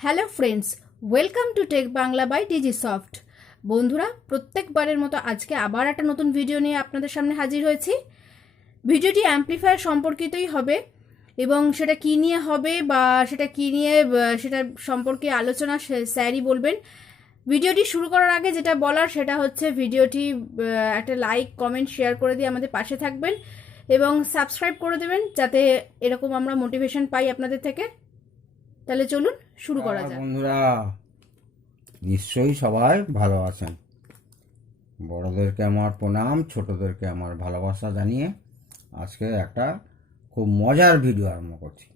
Hello friends, welcome to tech Bangla by Digi Soft. বন্ধুরা, প্রত্যেকবারের মতো আজকে আবার একটা নতুন ভিডিও নিয়ে আপনাদের সামনে হাজির হয়েছি। ভিডিওটি অ্যাম্প্লিফায়ার সম্পর্কিতই হবে এবং সেটা কী নিয়ে হবে বা সেটা কী নিয়ে সেটা সম্পর্কে আলোচনা স্যারই বলবেন। ভিডিওটি শুরু করার আগে যেটা বলার সেটা হচ্ছে ভিডিওটি একটা লাইক কমেন্ট শেয়ার করে দিয়ে আমাদের পাশে থাকবেন এবং সাবস্ক্রাইব করে দেবেন যাতে এরকম আমরা মোটিভেশন পাই আপনাদের থেকে। তাহলে চলুন শুরু করা যাক। বন্ধুরা, নিশ্চয়ই সবাই ভালো আছেন। বড়দেরকে আমার প্রণাম, ছোটদেরকে আমার ভালোবাসা জানিয়ে আজকে একটা খুব মজার ভিডিও আরম্ভ করছি।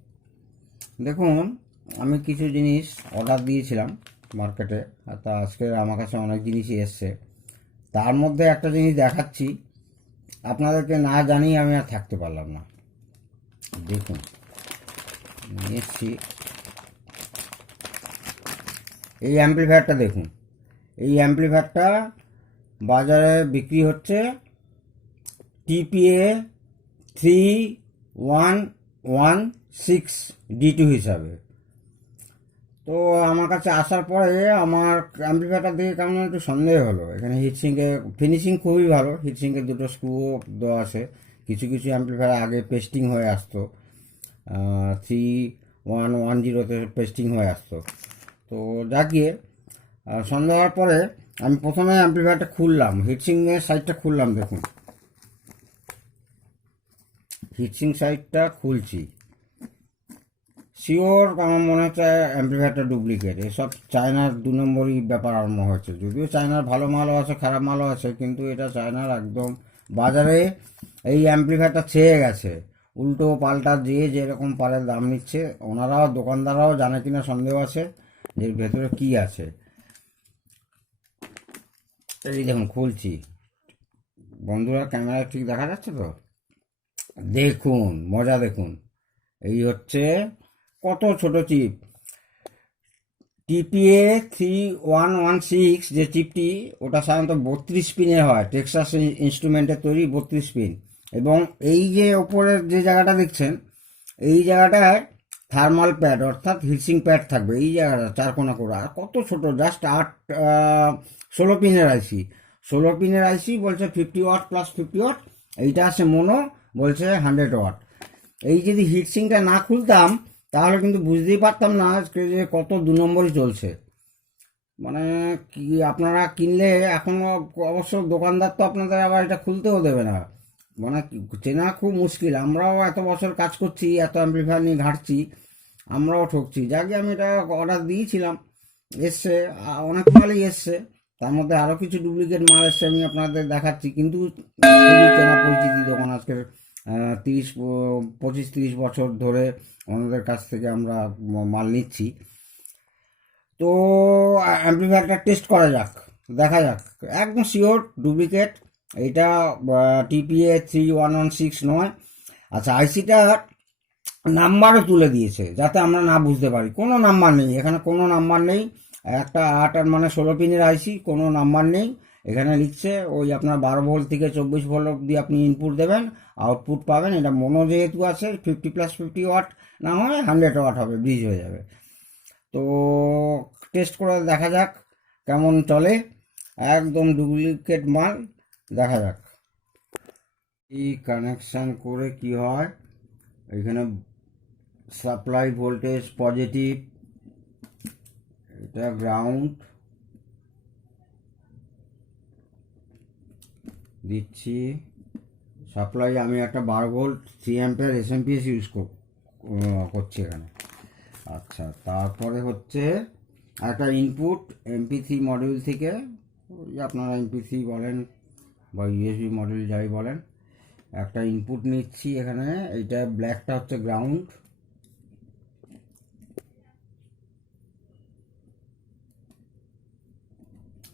দেখুন, আমি কিছু জিনিস অর্ডার দিয়েছিলাম মার্কেটে, তা আজকে আমার কাছে অনেক জিনিসই এসছে। তার মধ্যে একটা জিনিস দেখাচ্ছি, আপনাদেরকে না জানিয়ে আমি আর থাকতে পারলাম না। দেখুন, নিয়ে এসছি এই অ্যাম্পলিফায়ারটা। দেখুন, এই অ্যাম্পলিফায়ারটা বাজারে বিক্রি হচ্ছে TPA3116d2 হিসাবে। তো আমার কাছে আসার পরে আমার অ্যাম্পলিফায়ারটা দেখে কেমন একটু সন্দেহ হলো। এখানে হিটসিঙ্কে ফিনিশিং খুবই ভালো, হিটসিঙ্কের দুটো স্ক্রুও দেওয়া আছে। কিছু কিছু অ্যাম্পলিফায়ার আগে পেস্টিং হয়ে আসতো, 3110-তে পেস্টিং হয়ে আসতো। তো যা গিয়ে সন্ধ্যা হওয়ার পরে আমি প্রথমে অ্যাম্পলিফায়ারটা খুললাম, হিটসিংয়ের সাইডটা খুললাম। দেখুন, হিটসিং সাইডটা খুলছি, শিওর আমার মনে হচ্ছে অ্যাম্পলিফায়ারটা ডুপ্লিকেট। এসব চায়নার 2 নম্বরই ব্যাপার আরম্ভ হয়েছে। যদিও চায়নার ভালো মালও আছে, খারাপ মালও আছে, কিন্তু এটা চায়নার একদম বাজারে এই অ্যাম্পলিফায়ারটা ছেয়ে গেছে। উল্টো পাল্টা যে যেরকম পারে দাম নিচ্ছে। ওনারাও, দোকানদাররাও জানে কিনা সন্দেহ আছে এর ভেতরে কি আছে। এই দেখুন, খুলছি। বন্ধুরা, ক্যামেরা ঠিক দেখা যাচ্ছে তো? দেখুন, মজা দেখুন। এই হচ্ছে কত ছোট চিপ, TPA3116 যে চিপটি, ওটা সাধারণত 32 পিনের হয়। টেক্সাস ইনস্ট্রুমেন্টের তৈরি 32 পিন। এবং এই যে ওপরের যে জায়গাটা দেখছেন, এই জায়গাটায় থার্মাল প্যাড অর্থাৎ হিটসিং প্যাড থাকবে। এই জায়গাটা চারকোনা করে। আর কত ছোট, জাস্ট 16 পিনের আইসি। 16 পিনের আইসি বলছে 50 ওয়াট প্লাস 50 ওয়াট। এইটা আছে মোনো, বলছে 100 ওয়াট। এই যদি হিটসিংটা না খুলতাম তাহলে কিন্তু বুঝতেই পারতাম না আজকে যে কত 2 নম্বরই চলছে। মানে কি, আপনারা কিনলে এখন অবশ্য দোকানদার তো আপনাদের আবার এটা খুলতেও দেবে না। মানে চেনা খুব মুশকিল। আমরাও এত বছর কাজ করছি, এত অ্যাম্পলিফায়ার নিয়ে ঘাঁটছি, আমরাও ঠকছি। যাকে আমি এটা অর্ডার দিয়েছিলাম, এসছে, অনেক মালই এসছে। তার মধ্যে আরও কিছু ডুপ্লিকেট মাল এসছে, আমি আপনাদের দেখাচ্ছি। কিন্তু খুবই চেনা পরিচিতি দোকান। আজকের 25-30 বছর ধরে ওনাদের কাছ থেকে আমরা মাল নিচ্ছি। তো অ্যাম্পলিফায়ারটা টেস্ট করা যাক, দেখা যাক। একদম শিওর ডুপ্লিকেট। এইটা TPA3116 নয়। আচ্ছা, আইসিটা নাম্বারও তুলে দিয়েছে যাতে আমরা না বুঝতে পারি। কোনো নাম্বার নেই এখানে, কোনো নাম্বার নেই। একটা 8 আর 16 পিনের আইসি, কোনো নাম্বার নেই। এখানে লিখছে ওই আপনার 12 ভোল্ট থেকে 24 ভোল্ট অব্দি আপনি ইনপুট দেবেন, আউটপুট পাবেন। এটা মনো যেহেতু আছে, 50+50 ওয়াট না হয় 100 ওয়াট হবে, ব্রিজ হয়ে যাবে। তো টেস্ট করে দেখা যাক কেমন চলে। একদম ডুপ্লিকেট মাল, দেখা যাক। এই কানেকশান করে কি হয়, এখানে সাপ্লাই ভোল্টেজ পজিটিভ, এটা গ্রাউন্ড দিচ্ছি। সাপ্লাই আমি একটা 12 ভোল্ট 3 অ্যাম্পিয়ার এসএমপিএস ইউজ করছি এখানে। আচ্ছা, তারপরে হচ্ছে একটা ইনপুট MP3 মডিউল থেকে, ওই আপনারা MP3 বলেন বা USB মডিউল যাই বলেন, একটা ইনপুট নিচ্ছি এখানে। এইটা ব্ল্যাকটা হচ্ছে গ্রাউন্ড।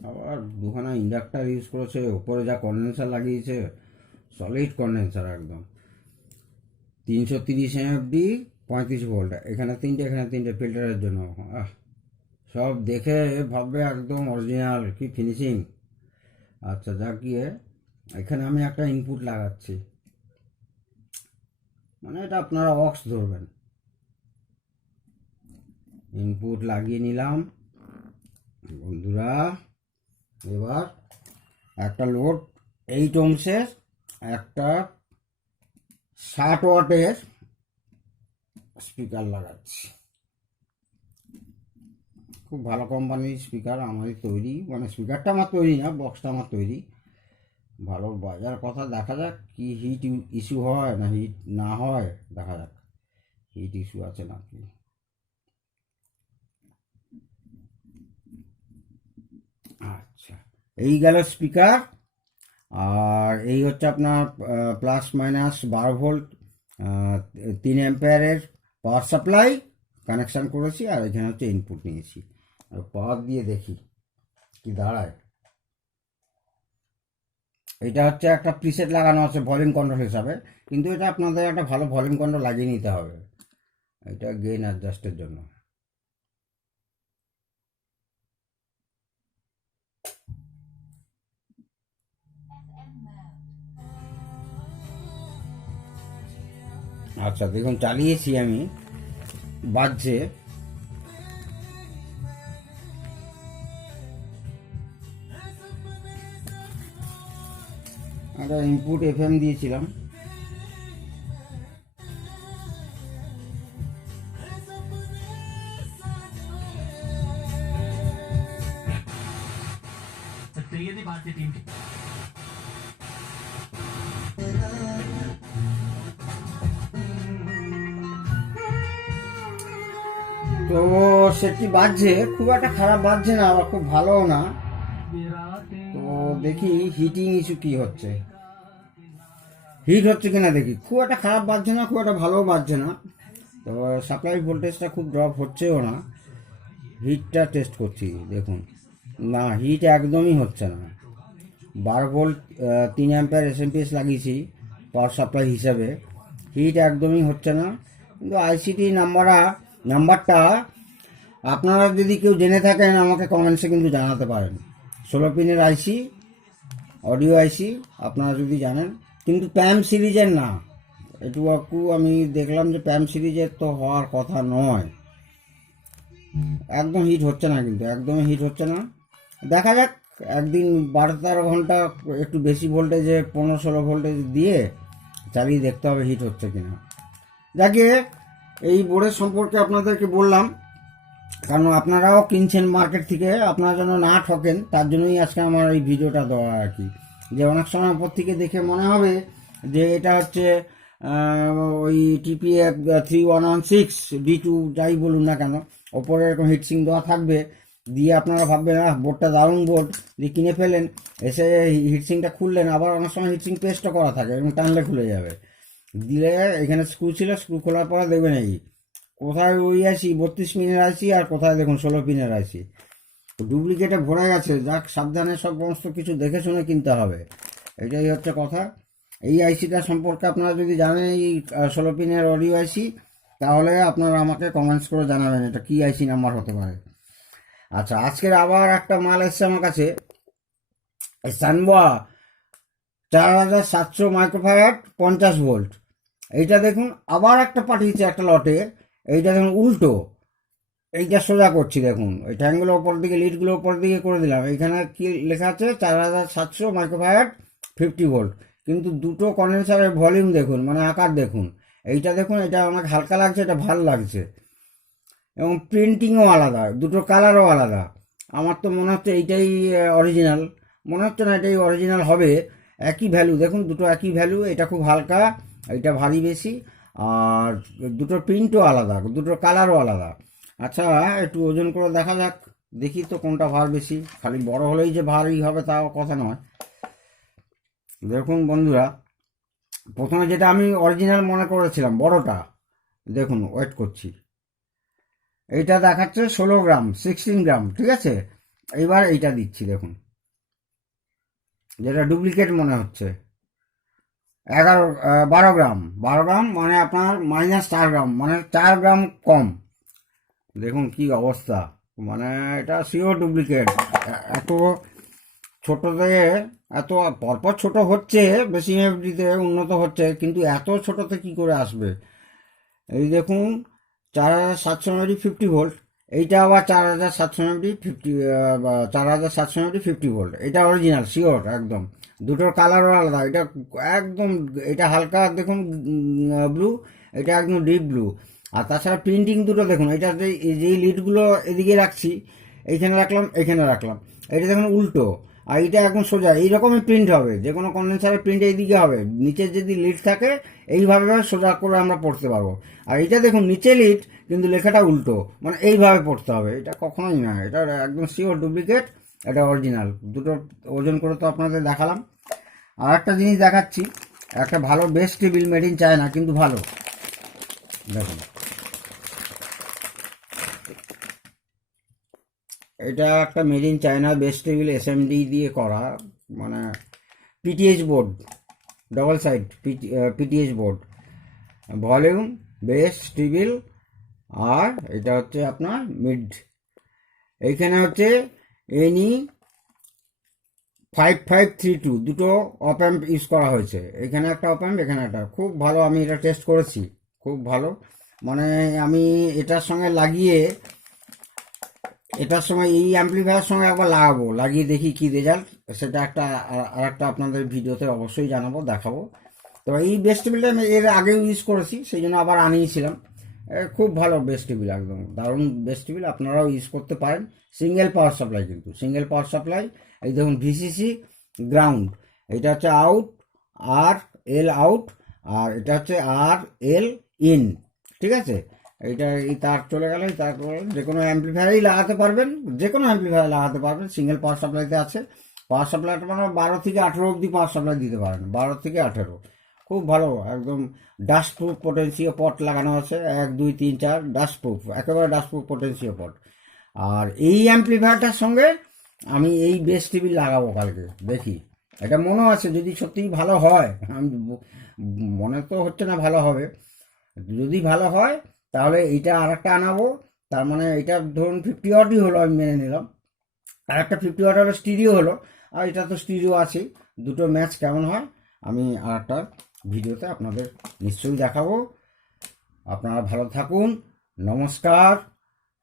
আবার দুখানা ইন্ডাক্টার ইউজ করেছে, ওপরে যা কন্ডেন্সার লাগিয়েছে, সলিড কন্ডেন্সার একদম। 330 MFD 35 ভোল্ট, এখানে তিনটে, এখানে তিনটে ফিল্টারের জন্য। সব দেখে ভাববে একদম অরিজিনাল, কি ফিনিশিং। আচ্ছা, যা গিয়ে এখানে আমি একটা ইনপুট লাগাচ্ছি, মানে এটা আপনারা অক্স ধরবেন। ইনপুট লাগিয়ে নিলাম বন্ধুরা। এবার একটা লোড 8 ohmsের একটা 60 ওয়াটের স্পিকার লাগাচ্ছি। খুব ভালো কোম্পানির স্পিকার আমারই তৈরি, মানে স্পিকারটা আমার তৈরি না, বক্সটা আমার তৈরি। ভালো বাজার কথা, দেখা যাক কি হিট ইস্যু হয় না হিট না হয়, দেখা যাক হিট ইস্যু আছে নাকি। আচ্ছা, এই গেল স্পিকার। আর এই হচ্ছে আপনার প্লাস মাইনাস 12 ভোল্ট 3 অ্যাম্পিয়ারের পাওয়ার সাপ্লাই কানেকশান করেছি, আর এখানে হচ্ছে ইনপুট নিয়েছি। আর পাওয়ার দিয়ে দেখি কি দাঁড়ায়। এটা হচ্ছে একটা প্রিসেট লাগানো আছে ভলিউম কন্ট্রোল হিসাবে, কিন্তু এটা আপনাদের একটা ভালো ভলিউম কন্ট্রোল লাগিয়ে নিতে হবে, এটা গেইন অ্যাডজাস্টের জন্য। আচ্ছা দেখুন, চালিয়েছি আমি, বাজছে। একটা ইনপুট FM দিয়েছিলাম। তো সেটি বাজছে, খুব একটা খারাপ বাজছে না, আবার খুব ভালোও না। তো দেখি হিটিং ইস্যু কি হচ্ছে, হিট হচ্ছে কিনা দেখি। খুব একটা খারাপ বাজছে না, খুব একটা ভালোও বাজছে না। তো সাপ্লাই ভোল্টেজটা খুব ড্রপ হচ্ছেও না। হিটটা টেস্ট করছি, দেখুন না, হিট একদমই হচ্ছে না। 12 ভোল্ট 3 অ্যাম্পিয়ার এসএমপিএস লাগিয়েছি পাওয়ার সাপ্লাই হিসাবে, হিট একদমই হচ্ছে না। কিন্তু আইসিটি নাম্বারটা আপনারা যদি কেউ জেনে থাকেন আমাকে কমেন্টসে কিন্তু জানাতে পারেন। 16 পিনের আইসি, অডিও আইসি, আপনারা যদি জানেন। কিন্তু প্যাম সিরিজের না, একটু আমি দেখলাম যে প্যাম সিরিজের তো হওয়ার কথা নয়। একদম হিট হচ্ছে না, কিন্তু একদমই হিট হচ্ছে না। দেখা যাক, একদিন 12-13 ঘন্টা একটু বেশি ভোল্টেজে 15-16 ভোল্টেজ দিয়ে চালিয়ে দেখতে হবে হিট হচ্ছে কিনা। যাকে এই বোর্ডের সম্পর্কে আপনাদেরকে বললাম, কারণ আপনারাও কিনছেন মার্কেট থেকে, আপনারা যেন না ঠকেন, তার জন্যই আজকে আমার এই ভিডিওটা দেওয়া আর কি। যে অনেক সময় উপর থেকে দেখে মনে হবে যে এটা হচ্ছে ওই TPA3116d2 যাই বলুন না কেন, ওপরে এরকম হিটসিং দেওয়া থাকবে, দিয়ে আপনারা ভাববেন বোর্ডটা দারুণ বোর্ড, দিয়ে কিনে ফেলেন, এসে হিটসিংটা খুললেন, আবার অনেক সময় হিটসিং পেস্টও করা থাকে এবং টানলে খুলে যাবে। দিলে এখানে স্ক্রু ছিল, স্ক্রু খোলার পরে দেখবেন এই কোথায় ওই আইসি 32 পিনের আইসি, আর কোথায় দেখুন 16 পিনের আইসি, ডুপ্লিকেটে ভরে গেছে। যাক, সাবধানে সব সমস্ত কিছু দেখে শুনে কিনতে হবে, এটাই হচ্ছে কথা। এই আইসিটা সম্পর্কে আপনারা যদি জানেন, এই 16 পিনের অডিও আইসি, তাহলে আপনারা আমাকে কমেন্টস করে জানাবেন এটা কি আইসি নাম্বার হতে পারে। আচ্ছা, আজকের আবার একটা মাল এসছে আমার কাছে, সানবোয়া 4700 মাইক্রোফ্যারাড 50 ভোল্ট। এইটা দেখুন আবার একটা পাঠিয়েছে একটা লটে, এইটা দেখুন উল্টো, এইটা সোজা করছি, দেখুন ওই ট্যাঙ্কগুলো ওপর দিকে, লিডগুলো ওপর দিকে করে দিলাম। এখানে কি লেখা আছে 4700 মাইক্রোফ্যারাড 50 ভোল্ট, কিন্তু দুটো কন্ডেন্সারের ভলিউম দেখুন, মানে আকার দেখুন। এইটা দেখুন, এটা আমাকে হালকা লাগছে, এটা ভালো লাগছে, এবং প্রিন্টিংও আলাদা, দুটো কালারও আলাদা। আমার তো মনে হচ্ছে এইটাই অরিজিনাল, মনে হচ্ছে না এটাই অরিজিনাল হবে। একই ভ্যালু দেখুন, দুটো একই ভ্যালু, এটা খুব হালকা, এটা ভারী বেশি, আর দুটো প্রিন্টও আলাদা, দুটো কালারও আলাদা। আচ্ছা, একটু ওজন করে দেখা যাক, দেখি তো কোনটা ভার বেশি। খালি বড় হলেই যে ভারী হবে তাও কথা নয়। দেখুন বন্ধুরা, প্রথমে যেটা আমি অরিজিনাল মনে করেছিলাম বড়টা, দেখুন ওয়েট করছি, এইটা দেখাচ্ছে 16 গ্রাম 16 গ্রাম, ঠিক আছে। এইবার এইটা দিচ্ছি, দেখুন যেটা ডুপ্লিকেট মনে হচ্ছে 12 গ্রাম, মানে আপনার -4 গ্রাম, মানে 4 গ্রাম কম। দেখুন কি অবস্থা, মানে এটা শিওর ডুপ্লিকেট। এত ছোট থেকে এত পরপর ছোট হচ্ছে, বেশি এফডিতে উন্নত হচ্ছে, কিন্তু এত ছোটতে কি করে আসবে। এই দেখুন 4700 50 ভোল্ট, এইটা আবার 4750 এটা অরিজিনাল শিওর একদম। দুটোর কালারও আলাদা, এটা একদম, এটা হালকা দেখুন ব্লু, এটা একদম ডিপ ব্লু। আর তাছাড়া প্রিন্টিং দুটো দেখুন, এটা যেই লিডগুলো এদিকে রাখছি, এইখানে রাখলাম, এইখানে রাখলাম, এটা দেখুন উল্টো, আর এটা একদম সোজা। এইরকমই প্রিন্ট হবে, যে কোনো কন্ডেন্সারের প্রিন্ট এইদিকে হবে, নিচের যদি লিড থাকে এইভাবে সোজা করে আমরা পড়তে পারবো। আর এটা দেখুন নিচে লিড কিন্তু লেখাটা উল্টো, মানে এইভাবে পড়তে হবে, এটা কখনোই না, এটা একদম শিওর ডুপ্লিকেট, এটা অরিজিনাল। দুটো ওজন করে তো আপনাদের দেখালাম। আর একটা জিনিস দেখাচ্ছি, একটা ভালো best table made in China, কিন্তু ভালো, দেখুন এটা একটা made in China best table SMD দিয়ে করা, মানে PTH board, double side PTH board, volume, bass, table, আর এটা হচ্ছে আপনার মিড। এইখানে হচ্ছে এনি 5532 দুটো অপ্যাম্প ইউজ করা হয়েছে, এখানে একটা অপ্যাম্প, এখানে একটা। খুব ভালো, আমি এটা টেস্ট করেছি, খুব ভালো। মানে আমি এটার সঙ্গে লাগিয়ে, এটার সময় এই অ্যাম্পলিফায়ার সঙ্গে একবার লাগাবো, লাগিয়ে দেখি কি রেজাল্ট, সেটা একটা আর একটা আপনাদের ভিডিওতে অবশ্যই জানাবো, দেখাবো। তো এই বেস্ট টেবিলটা আমি এর আগেও ইউজ করেছি, সেই জন্য আবার আনিয়েছিলাম। খুব ভালো বেস্ট টেবিল, একদম দারুণ বেস্ট টেবিল, আপনারাও ইউজ করতে পারেন। সিঙ্গেল পাওয়ার সাপ্লাই, কিন্তু সিঙ্গেল পাওয়ার সাপ্লাই। এই দেখুন ভিসিসি গ্রাউন্ড, এটা হচ্ছে আউট, আর এল আউট, আর এটা হচ্ছে আর এল ইন, ঠিক আছে। এইটা এই তার চলে গেলে, তারপরে যে কোনো অ্যাম্পলিফায়ারই লাগাতে পারবেন, যে কোনো অ্যাম্পলিফায়ার লাগাতে পারবেন, সিঙ্গেল পাওয়ার সাপ্লাইতে আছে। পাওয়ার সাপ্লাইটা মানে 12 থেকে 18 অবধি পাওয়ার সাপ্লাই দিতে পারেন, 12 থেকে 18, খুব ভালো একদম। ডাস্ট প্রুফ পটেন্সিও পট লাগানো আছে, 1 2 3 4, ডাস্ট প্রুফ, একেবারে ডাস্ট প্রুফ পটেন্সিও পট। আর এই অ্যাম্পলিফায়ারটার সঙ্গে আমি এই বেস টিভি লাগাবো কালকে, দেখি। এটা মনে আছে যদি সত্যিই ভালো হয়, আমি মনে তো হচ্ছে না ভালো হবে, যদি ভালো হয় তাহলে এইটা আর একটা আনাবো। তার মানে এটা ধরুন 50 ওয়াটই হলো, আমি মেনে নিলাম, আর একটা 50 ওয়াট হলো স্টিরিও হলো, আর এটা তো স্টিরিও আছেই, দুটো ম্যাচ কেমন হয় আমি আর একটা ভিডিওতে আপনাদের নিশ্চয়ই দেখাবো। আপনারা ভালো থাকুন, নমস্কার,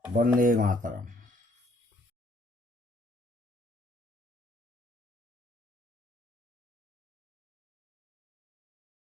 বন্দে মাতরম।